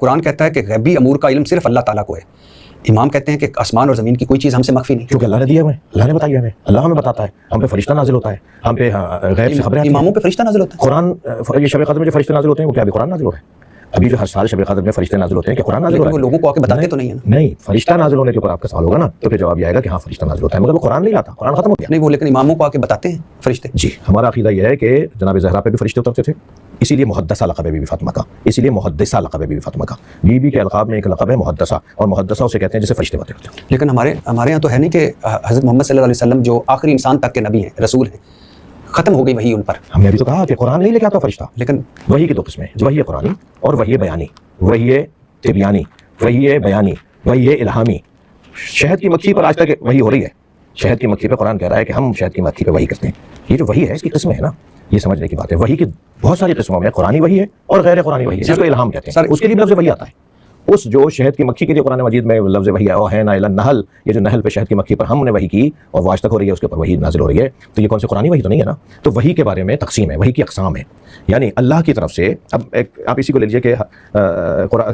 قرآن کہتا ہے کہ غیبی امور کا علم صرف اللہ تعالیٰ کو ہے. امام کہتے ہیں کہ آسمان اور زمین کی کوئی چیز ہم سے مخفی نہیں. کیونکہ اللہ نے دیا ہمیں، اللہ نے بتایا ہمیں، اللہ ہمیں بتاتا ہے، ہم پہ فرشتہ نازل ہوتا ہے، ہم پہ غیب سے خبریں آتی ہیں. اماموں پہ فرشتہ نازل ہوتا ہے. قرآن یہ شب قدر میں جو فرشتے نازل ہوتے ہیں وہ کیا ابھی قرآن نازل ہو رہا ہے؟ ابھی جو ہر سال شب قدر میں فرشتے نازل ہوتے ہیں کہ قرآن نازل ہو رہا ہے؟ وہ لوگوں کو آ کے بتاتے تو نہیں ہیں. نہیں، فرشتہ نازل ہونے کے اوپر آپ کا سوال ہوگا نا تو پھر جواب یہ آئے گا کہ ہاں فرشتہ نازل ہوتا ہے، مگر وہ قرآن نہیں لاتا، قرآن ختم ہو گیا. نہیں، وہ لیکن اماموں کو آ کے بتاتے ہیں فرشتے. جی ہمارا عقیدہ یہ ہے کہ جناب زہرا پہ بھی فرشتے اترتے تھے، اسی لیے محدثہ لقب ہے بی بی فاطمہ کا، اسی لیے محدثہ لقب ہے بی بی فاطمہ کا. بی بی کے القاب میں ایک لقب ہے محدثہ، اور محدثہ اسے کہتے ہیں جسے فرشتے باتیں کرتے ہیں. لیکن ہمارے یہاں تو ہے نہیں کہ حضرت محمد صلی اللہ علیہ وسلم جو آخری انسان تک کے نبی ہیں، رسول ہیں، ختم ہو گئی وحی ان پر. ہم نے ابھی تو کہا کہ قرآن نہیں لے کے آتا فرشتہ، لیکن وحی کی دو قسمیں ہیں، وحی قرآنی اور وحی بیانی. وحی طبیانی، وحی بیانی، وحی الہامی. شہد کی مکھی پر آج تک وحی ہو رہی ہے، شہد کی مکھی پہ قرآن کہہ رہا ہے کہ ہم شہد کی مکھی پہ وحی کرتے ہیں. یہ جو وحی ہے اس کی قسمیں ہیں نا، یہ سمجھنے کی بات ہے. وحی کی بہت ساری قسموں میں قرآنی وحی ہے اور غیر قرآنی وحی ہے، جس کو الہام کہتے ہیں. اس کے لیے لفظ وحی آتا ہے. اس جو شہد کی مکھی کے لیے قرآن مجید میں لفظ وحی ہے اوحینا الی النحل، یہ جو نحل پہ شہد کی مکھی پر ہم نے وحی کی اور وہ آج تک ہو رہی ہے، اس کے اوپر وحی نازل ہو رہی ہے، تو یہ کون سی قرآنی وحی تو نہیں ہے نا. تو وحی کے بارے میں تقسیم ہے، وحی کی اقسام ہے. یعنی اللہ کی طرف سے اب آپ اسی کو لے لیجیے کہ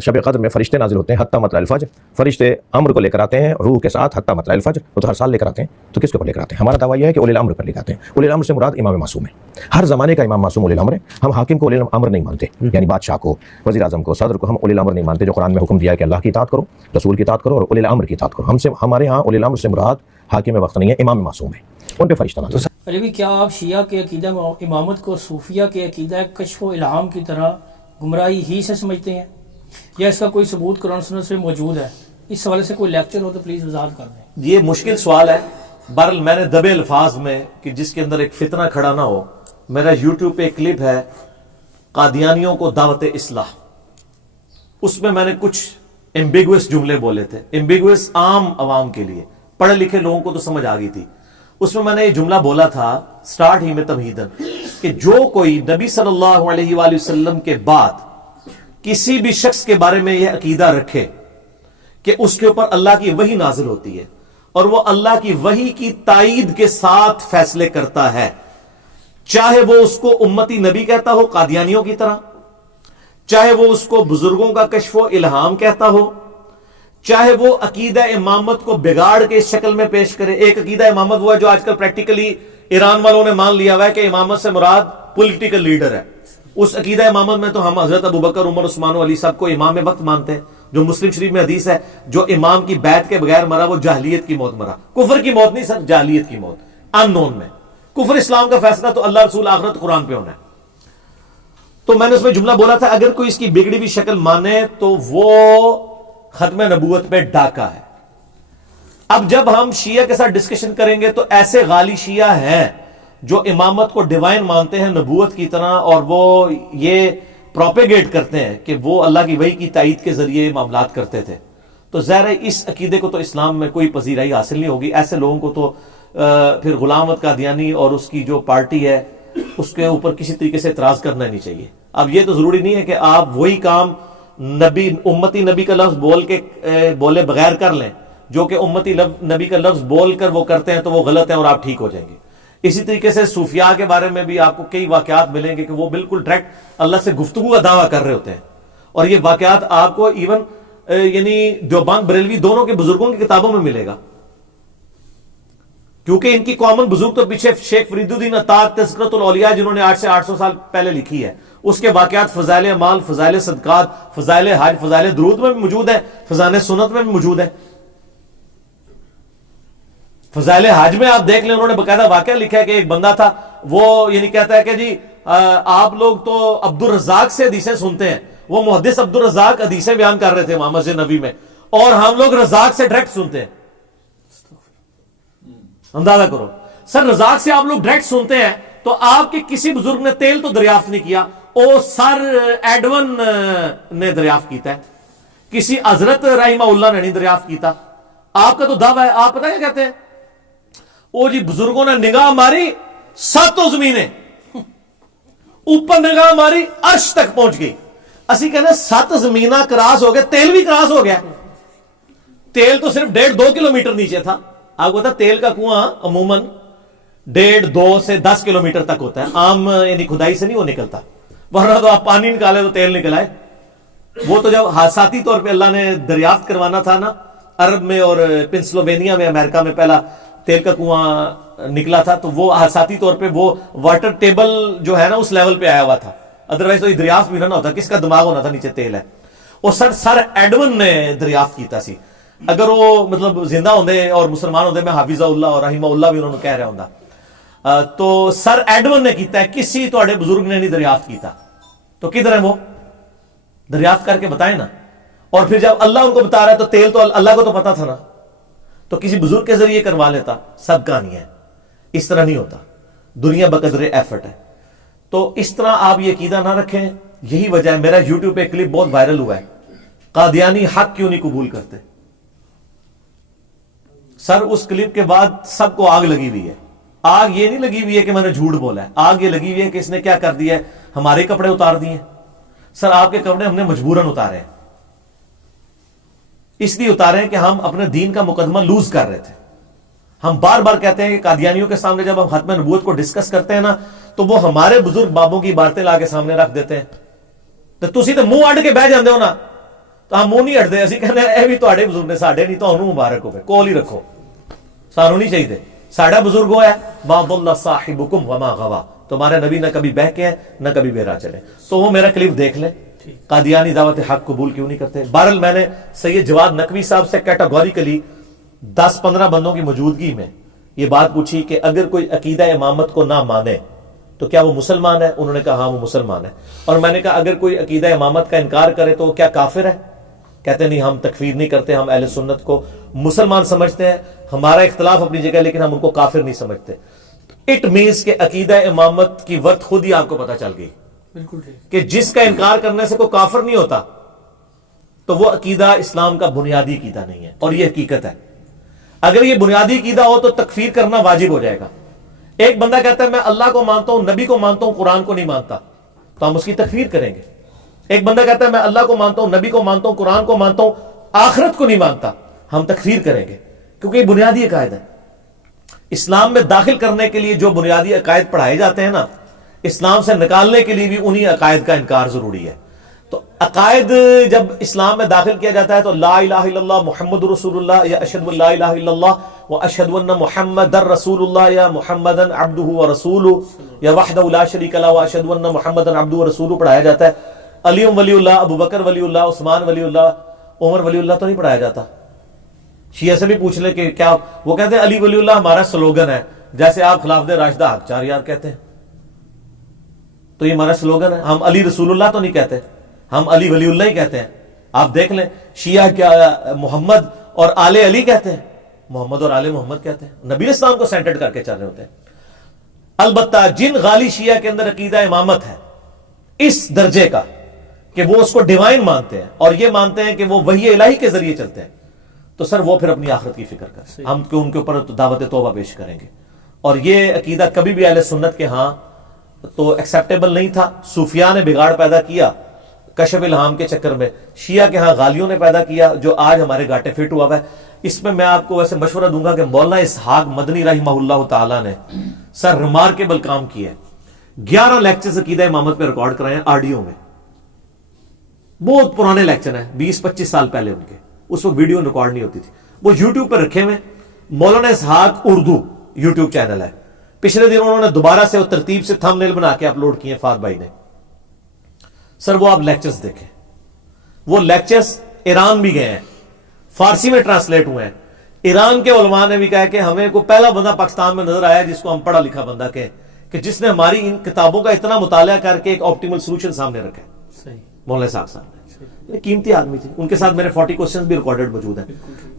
شب قدر میں فرشتے نازل ہوتے ہیں حتی مطلع الفجر. فرشتے امر کو لے کر آتے ہیں روح کے ساتھ حتی مطلع الفجر. وہ تو ہر سال لے کر آتے ہیں. تو کس کے اوپر لے کر آتے ہیں؟ ہمارا دعویٰ یہ ہے کہ اولی الامر پر لے کر آتے ہیں. اولی الامر سے مراد امام معصوم ہے، ہر زمانے کا امام معصوم اولی الامر ہے. ہم حاکم کو اولی الامر نہیں مانتے، یعنی بادشاہ کو، وزیر اعظم کو، صدر کو ہم اولی الامر نہیں مانتے. جو قرآن میں حکم دیا ہے کہ اللہ کی اطاعت کرو، رسول کی اطاعت کرو اور اولی الامر کی اطاعت کرو. ہمارے ہاں اولی الامر سے مراد حاکم وقت نہیں ہے، امام معصوم ہے، ان پہ فرشتہ نازل. علی بھی کیا آپ شیعہ کے عقیدہ امامت کو صوفیہ کے عقیدہ کشف و الہام کی طرح گمراہی ہی سے سمجھتے ہیں، یا اس کا کوئی ثبوت قرآن سنت سے موجود ہے؟ اس حوالے سے کوئی لیکچر ہو تو پلیز وضاحت کر دیں. یہ مشکل سوال ہے. بہرحال میں نے دبے الفاظ میں کہ جس کے اندر ایک فتنہ کھڑا نہ ہو، میرا یوٹیوب پہ ایک کلپ ہے قادیانیوں کو دعوت اصلاح. اس میں نے کچھ ایمبیگوس جملے بولے تھے، ایمبیگوس عام عوام کے لیے، پڑھے لکھے لوگوں کو تو سمجھ آ گئی تھی. اس میں نے یہ جملہ بولا تھا سٹارٹ ہی میں تمہیدن کہ جو کوئی نبی صلی اللہ علیہ وآلہ وسلم کے بعد کسی بھی شخص کے بارے میں یہ عقیدہ رکھے کہ اس کے اوپر اللہ کی وحی نازل ہوتی ہے اور وہ اللہ کی وحی کی تائید کے ساتھ فیصلے کرتا ہے، چاہے وہ اس کو امتی نبی کہتا ہو قادیانیوں کی طرح، چاہے وہ اس کو بزرگوں کا کشف و الہام کہتا ہو، چاہے وہ عقیدہ امامت کو بگاڑ کے اس شکل میں پیش کرے. ایک عقیدہ امامت وہ ہے جو آج کل پریکٹیکلی ایران والوں نے مان لیا ہوا ہے کہ امامت سے مراد پولیٹیکل لیڈر ہے. اس عقیدہ امامت میں تو ہم حضرت ابوبکر، عمر، عثمان و علی صاحب کو امام وقت مانتے ہیں. جو مسلم شریف میں حدیث ہے جو امام کی بیعت کے بغیر مرا وہ جاہلیت کی موت مرا. کفر کی موت نہیں سر، جاہلیت کی موت، ان نون میں. کفر اسلام کا فیصلہ تو اللہ رسول آخرت قرآن پہ ہونا ہے. تو میں نے اس میں جملہ بولا تھا اگر کوئی اس کی بگڑی ہوئی شکل مانے تو وہ ختم نبوت پہ ڈاکہ ہے. اب جب ہم شیعہ کے ساتھ ڈسکشن کریں گے تو ایسے غالی شیعہ ہیں جو امامت کو ڈیوائن مانتے ہیں نبوت کی طرح، اور وہ یہ پروپیگیٹ کرتے ہیں کہ وہ اللہ کی وحی کی تائید کے ذریعے معاملات کرتے تھے. تو ظاہر ہے اس عقیدے کو تو اسلام میں کوئی پذیرائی حاصل نہیں ہوگی. ایسے لوگوں کو تو پھر غلام احمد قادیانی اور اس کی جو پارٹی ہے اس کے اوپر کسی طریقے سے اعتراض کرنا نہیں چاہیے. اب یہ تو ضروری نہیں ہے کہ آپ وہی کام نبی امتی نبی کا لفظ بولے بغیر کر لیں، جو کہ امتی نبی کا لفظ بول کر وہ کرتے ہیں تو وہ غلط ہیں اور آپ ٹھیک ہو جائیں گے. اسی طریقے سے صوفیاء کے بارے میں بھی آپ کو کئی واقعات ملیں گے کہ وہ بالکل ڈائریکٹ اللہ سے گفتگو کا دعویٰ کر رہے ہوتے ہیں، اور یہ واقعات آپ کو ایون یعنی دیوبند بریلوی دونوں کے بزرگوں کی کتابوں میں ملے گا، کیونکہ ان کی کامن بزرگ تو پیچھے شیخ فرید الدین عطار تذکرۃ الاولیاء جنہوں نے 800 سے 800 سال پہلے لکھی ہے، اس کے واقعات فضائل اعمال، فضائل صدقات، فضائل حج، فضائل درود میں بھی موجود ہیں، فضائل سنت میں بھی موجود ہے. فضائل حج میں آپ دیکھ لیں انہوں نے باقاعدہ واقعہ لکھا ہے کہ ایک بندہ تھا وہ یعنی کہتا ہے کہ جی آپ لوگ تو عبد الرزاق سے حدیثیں سنتے ہیں. وہ محدث عبد الرزاق حدیثیں بیان کر رہے تھے وہاں مسجد نبی میں، اور ہم لوگ رزاق سے ڈائریکٹ سنتے ہیں. اندازہ کرو سر، رزاق سے آپ لوگ ڈائریکٹ سنتے ہیں تو آپ کے کسی بزرگ نے تیل تو دریافت نہیں کیا، او سر ایڈون نے دریافت کیتا ہے، کسی حضرت رحمہ اللہ نے نہیں دریافت کیتا. آپ کا تو دعویٰ ہے. آپ پتہ کیا کہتے ہیں؟ او جی بزرگوں نے نگاہ ماری ساتوں زمینیں، اوپر نگاہ ماری عرش تک پہنچ گئی. اسی کہنے 7 زمینہ کراس ہو گیا، تیل بھی کراس ہو گیا. تیل تو صرف 1.5-2 کلومیٹر نیچے تھا. آپ کو پتا تیل کا کنواں عموماً 1.5-2 سے 10 کلومیٹر تک ہوتا ہے، عام یعنی کھدائی سے نہیں وہ نکلتا، ورنہ تو آپ پانی نکالے تو تیل نکل آئے. وہ تو جب حادثاتی طور پہ اللہ نے دریافت کروانا تھا نا عرب میں اور پنسلوینیا میں امریکہ میں پہلا تیل کا کنواں نکلا تھا، تو وہ حادثاتی طور پہ وہ واٹر ٹیبل جو ہے نا اس لیول پہ آیا ہوا تھا، ادروائز تو یہ دریافت بھی نہ ہوتا، کس کا دماغ ہونا تھا نیچے تیل ہے. وہ سر ایڈون نے دریافت کیتا سی. اگر وہ مطلب زندہ ہوندے اور مسلمان ہوندے، میں حافظہ اللہ اور رحمہ اللہ بھی انہوں نے کہہ رہا ہوندا، تو سر ایڈون نے کیتا ہے، کسی تواڈے بزرگ نے نہیں دریافت کیتا. تو کدھر ہے وہ؟ دریافت کر کے بتائیں نا. اور پھر جب اللہ ان کو بتا رہا ہے تو تیل تو اللہ کو تو پتا تھا نا، تو کسی بزرگ کے ذریعے کروا لیتا. سب کہانی ہے، اس طرح نہیں ہوتا. دنیا بقدر ایفرٹ ہے. تو اس طرح آپ یہ عقیدہ نہ رکھیں. یہی وجہ ہے میرا یوٹیوب پہ کلپ بہت وائرل ہوا ہے، قادیانی حق کیوں نہیں قبول کرتے. سر اس کلپ کے بعد سب کو آگ لگی ہوئی ہے. آگ یہ نہیں لگی ہوئی ہے کہ میں نے جھوٹ بولا ہے، آگ یہ لگی ہوئی ہے کہ اس نے کیا کر دیا ہے، ہمارے کپڑے اتار دیے. سر آپ کے کپڑے ہم نے مجبوراً اتارے ہیں، اس لیے اتارے ہیں کہ ہم اپنے دین کا مقدمہ لوز کر رہے تھے. ہم بار بار کہتے ہیں کہ قادیانیوں کے سامنے جب ہم ختم نبوت کو ڈسکس کرتے ہیں نا تو وہ ہمارے بزرگ بابوں کی باتیں لا کے سامنے رکھ دیتے ہیں. تو تسی تو منہ اڈ کے بہ جاندے ہو نا، تو ہم منہ نہیں اڈتے. اسی کہنے اے بھی تواڈے بزرگ نے، ساڈے نہیں. تو انہوں مبارک ہو کول ہی رکھو، سانو نہیں چاہیے. ساڈا بزرگ ہوا ہے ما ضل صاحبکم وما غوا، تمہارے نبی نہ کبھی بہ کے ہیں نہ کبھی بہرا چلے. تو وہ میرا کلپ دیکھ لیں، قادیانی دعوت حق قبول کیوں نہیں کرتے. بہرحال میں نے سید جواد نقوی صاحب سے کیٹاگوریکلی 10-15 بندوں کی موجودگی میں یہ بات پوچھی کہ اگر کوئی عقیدہ امامت کو نہ مانے تو کیا وہ مسلمان ہے؟ انہوں نے کہا ہاں وہ مسلمان ہے. اور میں نے کہا اگر کوئی عقیدہ امامت کا انکار کرے تو کیا کافر ہے؟ کہتے نہیں، ہم تکفیر نہیں کرتے، ہم اہل سنت کو مسلمان سمجھتے ہیں. ہمارا اختلاف اپنی جگہ لیکن ہم ان کو کافر نہیں سمجھتے. اٹ مینس کہ عقیدہ امامت کی ورت خود ہی آپ کو پتہ چل گئی بالکل ٹھیک کہ جس کا انکار کرنے سے کوئی کافر نہیں ہوتا تو وہ عقیدہ اسلام کا بنیادی عقیدہ نہیں ہے. اور یہ حقیقت ہے. اگر یہ بنیادی عقیدہ ہو تو تکفیر کرنا واجب ہو جائے گا. ایک بندہ کہتا ہے میں اللہ کو مانتا ہوں، نبی کو مانتا ہوں، قرآن کو نہیں مانتا، تو ہم اس کی تکفیر کریں گے. ایک بندہ کہتا ہے میں اللہ کو مانتا ہوں، نبی کو مانتا ہوں، قرآن کو مانتا ہوں، آخرت کو نہیں مانتا، ہم تکفیر کریں گے. کیونکہ یہ بنیادی عقائد ہے. اسلام میں داخل کرنے کے لیے جو بنیادی عقائد پڑھائے جاتے ہیں نا، اسلام سے نکالنے کے لیے بھی انہی عقائد کا انکار ضروری ہے. تو عقائد جب اسلام میں داخل کیا جاتا ہے تو لا الہ الا اللہ محمد رسول اللہ، یا اشہد ان لا الہ الا اللہ و اشہد ان محمد رسول اللہ، یا محمد عبدہ و رسولہ، یا وحدہ لا شریک لہ و اشہد ان محمد عبدہ و رسولہ پڑھایا جاتا ہے. علی ولی اللہ، ابو بکر ولی اللہ، عثمان ولی اللہ، عمر ولی اللہ تو نہیں پڑھایا جاتا. شیعہ سے بھی پوچھ لیں کہ کیا، وہ کہتے ہیں علی ولی اللہ ہمارا سلوگن ہے، جیسے آپ خلافت راشدہ حق چار یار کہتے ہیں تو یہ ہمارا سلوگن ہے. ہم علی رسول اللہ تو نہیں کہتے، ہم علی ولی اللہ ہی کہتے ہیں. آپ دیکھ لیں شیعہ کیا محمد اور آل علی کہتے ہیں، محمد اور آل محمد کہتے ہیں، نبی اسلام کو سینٹرڈ کر کے چل رہے ہوتے ہیں. البتہ جن غالی شیعہ کے اندر عقیدہ امامت ہے اس درجے کا کہ وہ اس کو ڈیوائن مانتے ہیں اور یہ مانتے ہیں کہ وہ وحی الہی کے ذریعے چلتے ہیں، تو سر وہ پھر اپنی آخرت کی فکر کریں. ہم کیوں ان کے اوپر دعوت توبہ پیش کریں گے. اور یہ عقیدہ کبھی بھی اہل سنت کے ہاں تو ایکسیپٹیبل نہیں تھا. صوفیاء نے بگاڑ پیدا کیا کشف الہام کے چکر میں، شیعہ کے ہاں غالیوں نے پیدا کیا جو آج ہمارے گاٹے فٹ ہوا ہے. اس میں آپ کو ویسے مشورہ دوں گا کہ مولانا اسحاق مدنی رحمہ اللہ تعالیٰ نے سر ریمارکیبل کام کیا ہے. 11 لیکچرز عقیدہ امامت پہ ریکارڈ کرائے ہیں آڈیو میں. بہت پرانے لیکچر ہیں، 20-25 سال پہلے ان کے. اس وقت ویڈیو ریکارڈ نہیں ہوتی تھی. وہ یوٹیوب پہ رکھے ہوئے. مولانا اسحاق اردو یوٹیوب چینل ہے. پچھلے دن انہوں نے دوبارہ سے وہ ترتیب سے تھم نیل بنا کے اپلوڈ کیے فہد بھائی نے. سر وہ آپ لیکچرز دیکھیں. وہ لیکچرز ایران بھی گئے ہیں، فارسی میں ٹرانسلیٹ ہوئے ہیں. ایران کے علماء نے بھی کہا کہ ہمیں کو پہلا بندہ پاکستان میں نظر آیا جس کو ہم پڑھا لکھا بندہ کہیں کہ جس نے ہماری ان کتابوں کا اتنا مطالعہ کر کے ایک آپٹیمل سولوشن سامنے رکھا ہے. صحیح. مولانا صاحب نے قیمتی آدمی تھے. ان کے ساتھ میرے 40 کوسچنز بھی ریکارڈڈ موجود ہیں.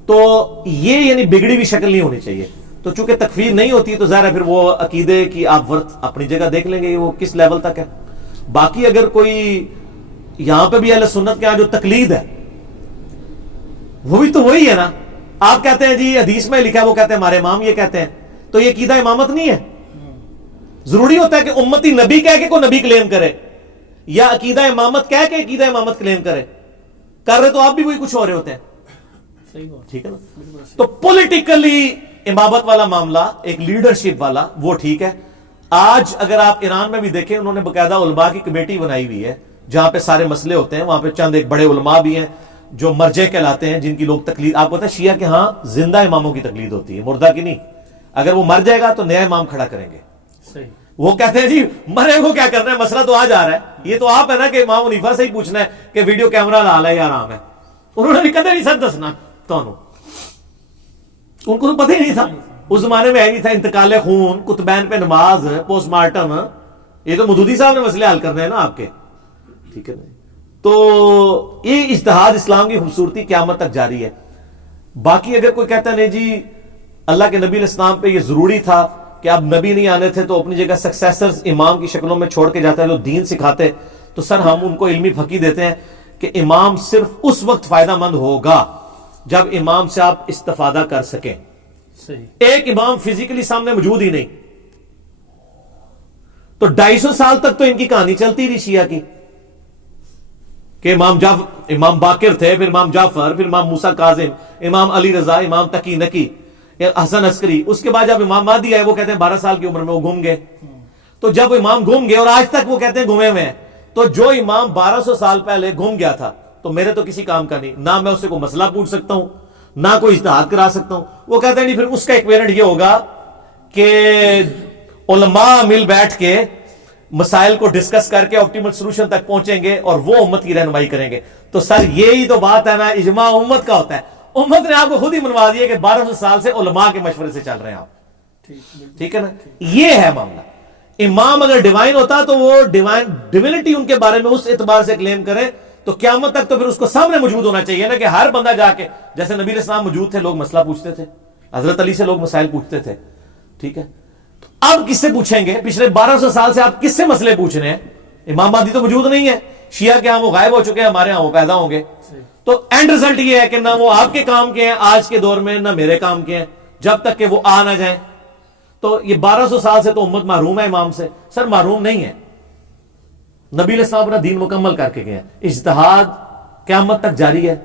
تو یہ یعنی بگڑی ہوئی شکل نہیں ہونی چاہیے. تو چونکہ تکفیر نہیں ہوتی تو ظاہر ہے پھر وہ عقیدے کی آپ ورت اپنی جگہ دیکھ لیں گے وہ کس لیول تک ہے. باقی اگر کوئی یہاں پہ بھی اہل سنت کے یہاں جو تقلید ہے وہ بھی تو وہی ہے نا. آپ کہتے ہیں جی حدیث میں لکھا ہے، وہ کہتے ہیں ہمارے امام یہ کہتے ہیں، تو یہ عقیدہ امامت نہیں ہے. ضروری ہوتا ہے کہ امتی نبی کہہ کے کوئی نبی کلیم کرے یا عقیدہ امامت کہہ کے عقیدہ امامت کلیم کرے. کر رہے تو آپ بھی وہی کچھ ہو رہے ہوتے ہیں. ٹھیک ہے نا. تو پولیٹیکلی امامت والا معاملہ ایک لیڈرشپ والا وہ ٹھیک ہے. آج اگر آپ ایران میں بھی دیکھیں انہوں نے باقاعدہ علماء کی کمیٹی بنائی ہوئی ہے جہاں پہ سارے مسئلے ہوتے ہیں وہاں پہ چند ایک بڑے علماء بھی ہیں جو مرجع کہلاتے ہیں، جن کی لوگ تقلید، آپ کو پتہ ہے شیعہ کے ہاں زندہ اماموں کی تقلید ہوتی ہے، مردہ کی نہیں. اگر وہ مر جائے گا تو نیا امام کھڑا کریں گے. صحیح. وہ کہتے ہیں جی مرے کو کیا کرنا ہے، مسئلہ تو آ جا رہا ہے. یہ تو آپ ہے نا کہ امام حنیفہ سے ہی پوچھنا ہے کہ ویڈیو کیمرہ لال ہے یا آرام ہے. انہوں نے بھی کدے نہیں سر دسنا تانوں، ان کو تو پتہ ہی نہیں تھا. اس زمانے میں نہیں تھا انتقال خون، کتبین پہ نماز، پوسٹ مارٹم. یہ تو مودودی صاحب نے مسئلے حل کرنے ہیں نا آپ کے. ٹھیک ہے. تو یہ اجتہاد اسلام کی خوبصورتی قیامت تک جاری ہے. باقی اگر کوئی کہتا نہیں جی اللہ کے نبی علیہ السلام پہ یہ ضروری تھا کہ اب نبی نہیں آنے تھے تو اپنی جگہ سکسیسرز امام کی شکلوں میں چھوڑ کے جاتے ہیں جو دین سکھاتے، تو سر ہم ان کو علمی پھکی دیتے ہیں کہ امام صرف اس وقت فائدہ مند ہوگا جب امام سے آپ استفادہ کر سکیں. صحیح. ایک امام فزیکلی سامنے موجود ہی نہیں تو 250 سال تک تو ان کی کہانی چلتی رہی شیعہ کی کہ امام باقر تھے، پھر امام جعفر، پھر امام موسیٰ کاظم، امام علی رضا، امام تقی نقی، حسن عسکری. اس کے بعد جب امام مہدی آئے وہ کہتے ہیں 12 سال کی عمر میں وہ گم گئے. تو جب امام گم گئے اور آج تک وہ کہتے ہیں گمے ہوئے ہیں، تو جو امام 1200 سال پہلے گم گیا تھا تو میرے تو کسی کام کا نہیں، نہ میں اس سے کوئی مسئلہ پوچھ سکتا ہوں نہ کوئی اجتہاد کرا سکتا ہوں. وہ کہتے ہیں نہیں، پھر اس کا ایکویرنٹ یہ ہوگا کہ علماء مل بیٹھ کے مسائل کو ڈسکس کر کے آپٹیمل سولوشن تک پہنچیں گے اور وہ امت کی رہنمائی کریں گے. تو سر یہی تو بات ہے نا، اجماع امت کا ہوتا ہے. امت نے آپ کو خود ہی منوا دیا کہ 1200 سال سے علماء کے مشورے سے چل رہے ہیں آپ. ٹھیک ہے نا، یہ ہے معاملہ. امام اگر ڈیوائن ہوتا تو وہ ڈیوینٹی ان کے بارے میں اس اعتبار سے کلیم کرے تو قیامت تک تو پھر اس کو سامنے موجود ہونا چاہیے نا، کہ ہر بندہ جا کے، جیسے نبی علیہ السلام موجود تھے لوگ مسئلہ پوچھتے تھے، حضرت علی سے لوگ مسائل پوچھتے تھے. ٹھیک ہے، اب کس سے پوچھیں گے؟ پچھلے 1200 سال سے آپ کس سے مسئلے پوچھ رہے ہیں؟ امام مہدی تو موجود نہیں ہے، شیعہ کے ہاں وہ غائب ہو چکے ہیں، ہمارے ہاں وہ پیدا ہوں گے. تو اینڈ رزلٹ یہ ہے کہ نہ وہ آپ کے کام کے ہیں آج کے دور میں، نہ میرے کام کے ہیں جب تک کہ وہ آ نہ جائیں. تو یہ 1200 سال سے تو امت محروم ہے امام سے. سر محروم نہیں ہے، نبی علیہ السلام اپنا دین مکمل کر کے گئے ہیں. اجتہاد قیامت تک جاری ہے.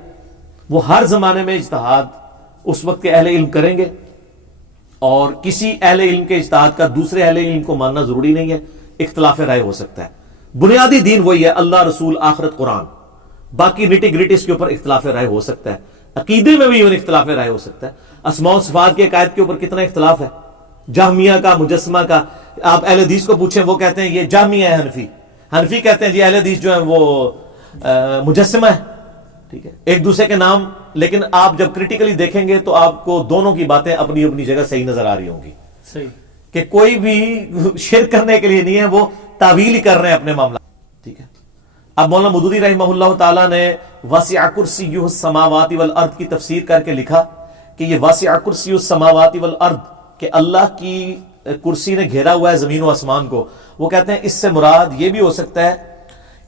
وہ ہر زمانے میں اجتہاد اس وقت کے اہل علم کریں گے، اور کسی اہل علم کے اجتہاد کا دوسرے اہل علم کو ماننا ضروری نہیں ہے. اختلاف رائے ہو سکتا ہے. بنیادی دین وہی ہے، اللہ، رسول، آخرت، قرآن. باقی نٹی گریٹی اس کے اوپر اختلاف رائے ہو سکتا ہے. عقیدے میں بھی اختلاف رائے ہو سکتا ہے. اسماء و صفات کے عقائد کے اوپر کتنا اختلاف ہے، جہمیہ کا، مجسمہ کا. آپ اہل حدیث کو پوچھیں وہ کہتے ہیں یہ جہمیہ ہے، حنفی کہتے ہیں جی اہل حدیث جو ہے وہ مجسمہ ہے. ٹھیک ہے، ایک دوسرے کے نام، لیکن آپ جب کریٹیکلی دیکھیں گے تو آپ کو دونوں کی باتیں اپنی اپنی جگہ صحیح نظر آ رہی ہوں گی. صحیح. کہ کوئی بھی شرک کرنے کے لیے نہیں ہے، وہ تعویل ہی کر رہے ہیں اپنے معاملہ. ٹھیک ہے. اب مولانا مودودی رحمہ اللہ تعالیٰ نے واسع کرسیہ السماوات والارض کی تفسیر کر کے لکھا کہ یہ واسع کرسیہ السماوات والارض، کہ اللہ کی کرسی نے گھیرا ہوا ہے زمین و آسمان کو. وہ کہتے ہیں اس سے مراد یہ بھی ہو سکتا ہے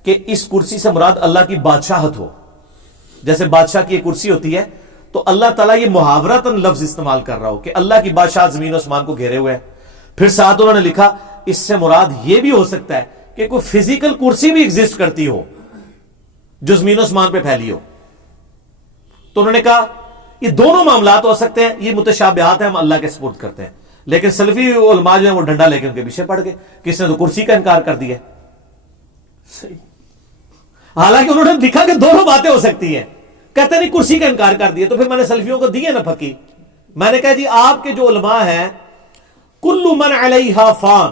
کہ اس کرسی سے مراد اللہ کی بادشاہت ہو. جیسے بادشاہ کی ایک کرسی ہوتی ہے تو اللہ تعالیٰ یہ محاورتاً لفظ استعمال کر رہا ہو کہ اللہ کی بادشاہت زمین و آسمان کو گھیرے ہوئے ہے. پھر ساتھ انہوں نے لکھا اس سے مراد یہ بھی ہو سکتا ہے کہ کوئی فزیکل کرسی بھی ایگزسٹ کرتی ہو جو زمین و آسمان پہ پھیلی ہو. تو انہوں نے کہا یہ دونوں معاملات ہو سکتے ہیں، یہ متشابہات ہیں، ہم اللہ کے سپورٹ کرتے ہیں. لیکن سلفی علماء جو ہیں وہ ڈنڈا لے کے ان کے پیچھے پڑ گئے، کس نے تو کرسی کا انکار کر دیا. صحیح. حالانکہ انہوں نے لکھا کہ دونوں باتیں ہو سکتی ہیں، کہتے نہیں کرسی کا انکار کر دیا. تو پھر میں نے سلفیوں کو دی ہے نا پھکی. میں نے کہا جی آپ کے جو علماء ہیں، کل من علیہا فان،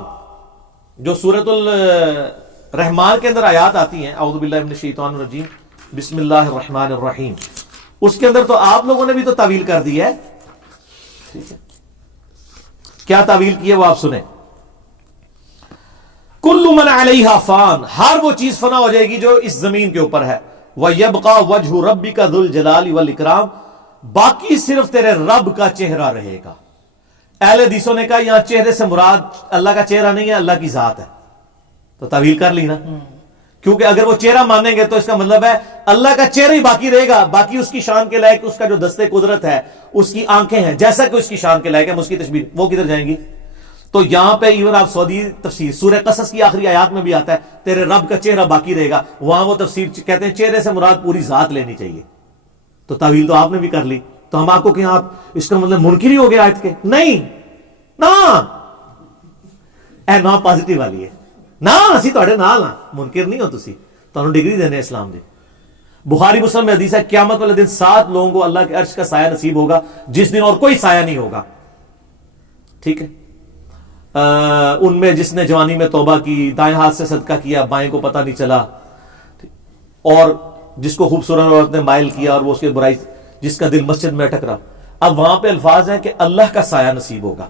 جو سورۃ الرحمان کے اندر آیات آتی ہیں، اعوذ باللہ من الشیطان الرجیم بسم اللہ الرحمن الرحیم، اس کے اندر تو آپ لوگوں نے بھی تو تعویل کر دی ہے. ٹھیک ہے، کیا تعویل کی ہے وہ آپ سنیں. کل من علیہا فان، ہر وہ چیز فنا ہو جائے گی جو اس زمین کے اوپر ہے. وَيَبْقَى وَجْهُ رَبِّكَ ذُو الْجَلَالِ وَالْإِكْرَامِ، باقی صرف تیرے رب کا چہرہ رہے گا. اہل حدیثوں نے کہا یہاں چہرے سے مراد اللہ کا چہرہ نہیں ہے، اللہ کی ذات ہے. تو تعویل کر لی نا، کیونکہ اگر وہ چہرہ مانیں گے تو اس کا مطلب ہے اللہ کا چہرہ ہی باقی رہے گا، باقی اس کی شان کے لائق اس کا جو دستے قدرت ہے، اس کی آنکھیں ہیں جیسا کہ اس کی شان کے لائق ہے، اس کی تشبیہ وہ کدھر جائیں گی. تو یہاں پہ ایون آپ سعودی تفسیر سورہ قصص کی آخری آیات میں بھی آتا ہے تیرے رب کا چہرہ باقی رہے گا. وہاں وہ تفسیر کہتے ہیں چہرے سے مراد پوری ذات لینی چاہیے. تو تعویل تو آپ نے بھی کر لی. تو ہم آپ کو کہ آپ اس کا مطلب منکر ہی ہو گیا آیت کے؟ نہیں نا، اے نا پازیٹیو والی ہے نا، اسی تواڈے نال ہاں، منکر نہیں ہو تسی. تو ڈگری دینے اسلام دی. بخاری مسلم میں حدیث ہے قیامت والے دن 7 لوگوں کو اللہ کے عرش کا سایہ نصیب ہوگا جس دن اور کوئی سایہ نہیں ہوگا. ٹھیک ہے. ان میں جس نے جوانی میں توبہ کی, دائیں ہاتھ سے صدقہ کیا, بائیں کو پتہ نہیں چلا, اور جس کو خوبصورت عورت نے مائل کیا اور وہ اس کے برائی, جس کا دل مسجد میں اٹک رہا. اب وہاں پہ الفاظ ہیں کہ اللہ کا سایہ نصیب ہوگا.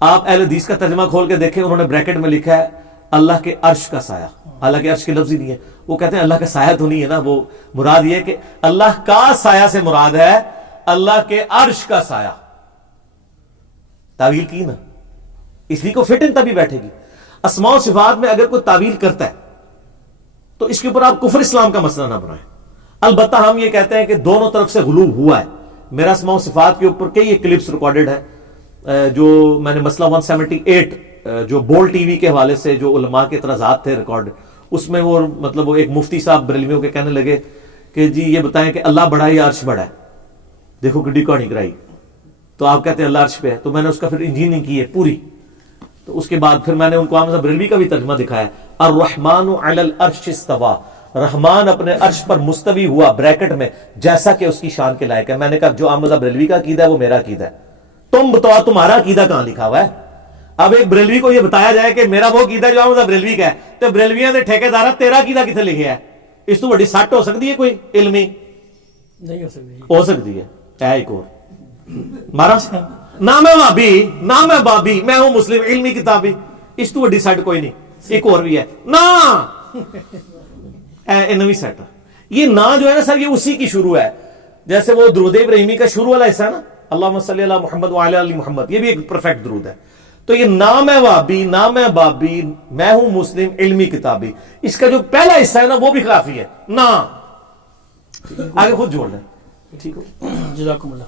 آپ اہل حدیث کا ترجمہ کھول کے دیکھیں, انہوں نے بریکٹ میں لکھا ہے اللہ کے عرش کا سایہ. اللہ کے عرش کے لفظ ہی نہیں ہے. وہ کہتے ہیں اللہ کا سایہ تو نہیں ہے نا, وہ مراد یہ کہ اللہ کا سایہ سے مراد ہے اللہ کے عرش کا سایہ. تعویل کی نا, اس لیے کو فٹنگ تبھی بیٹھے گی. اسماء و صفات میں اگر کوئی تعویل کرتا ہے تو اس کے اوپر آپ کفر اسلام کا مسئلہ نہ بنائیں. البتہ ہم یہ کہتے ہیں کہ دونوں طرف سے غلو ہوا ہے. میرا اسماء و صفات کے اوپر کئی کلپس ریکارڈڈ ہے جو میں نے مسئلہ 178 جو بول ٹی وی کے حوالے سے جو علماء کے اعتراضات تھے ریکارڈ, اس میں وہ مطلب وہ ایک مفتی صاحب بریلویوں کے کہنے لگے کہ جی یہ بتائیں کہ اللہ بڑا ہے یا عرش بڑا ہے. دیکھو کڈی کہانی کرائی, تو آپ کہتے ہیں اللہ عرش پہ ہے. تو میں نے اس کا پھر انجینئرنگ کی ہے پوری. تو اس کے بعد پھر میں نے ان کو احمد بریلوی کا بھی ترجمہ دکھایا, الرحمن علی العرش استوى, رحمان اپنے عرش پر مستوی ہوا بریکٹ میں جیسا کہ اس کی شان کے لائق ہے. میں نے کہا جو احمد بریلوی کا عقیدہ ہے وہ میرا عقیدہ ہے, تم بتاؤ تمہارا عقیدہ کہاں لکھا ہوا ہے. اب ایک بریلوی کو یہ بتایا جائے کہ میرا وہ عقیدہ جو احمد بریلوی کا ہے, تو بریلویاں دے ٹھیکیدار تیرا عقیدہ کتنے لکھا ہے؟ اس تو بڑی سٹ ہو سکتی ہے کوئی علمی؟ نہیں ہو سکتی. ہو سکتی ہے. ایک اور مارا نہ میں بابی نہ میں بابی, میں ہوں مسلم علمی کتابی. اس تو بڑی سٹ کوئی نہیں. ایک اور بھی ہے نا, نوی سیٹ. یہ نا جو ہے نا سر, یہ اسی کی شروع ہے. جیسے وہ درود ابراہیمی کا شروع والا حصہ ہے نا, اللہم صلی علی محمد وعلی آل محمد, یہ بھی ایک پرفیکٹ درود ہے. تو یہ نام ہے وابی, نام ہے بابی, میں ہوں مسلم علمی کتابی, اس کا جو پہلا حصہ ہے نا وہ بھی کافی ہے نا. آگے خود جوڑ لیں. ٹھیک ہو, جزاکم اللہ.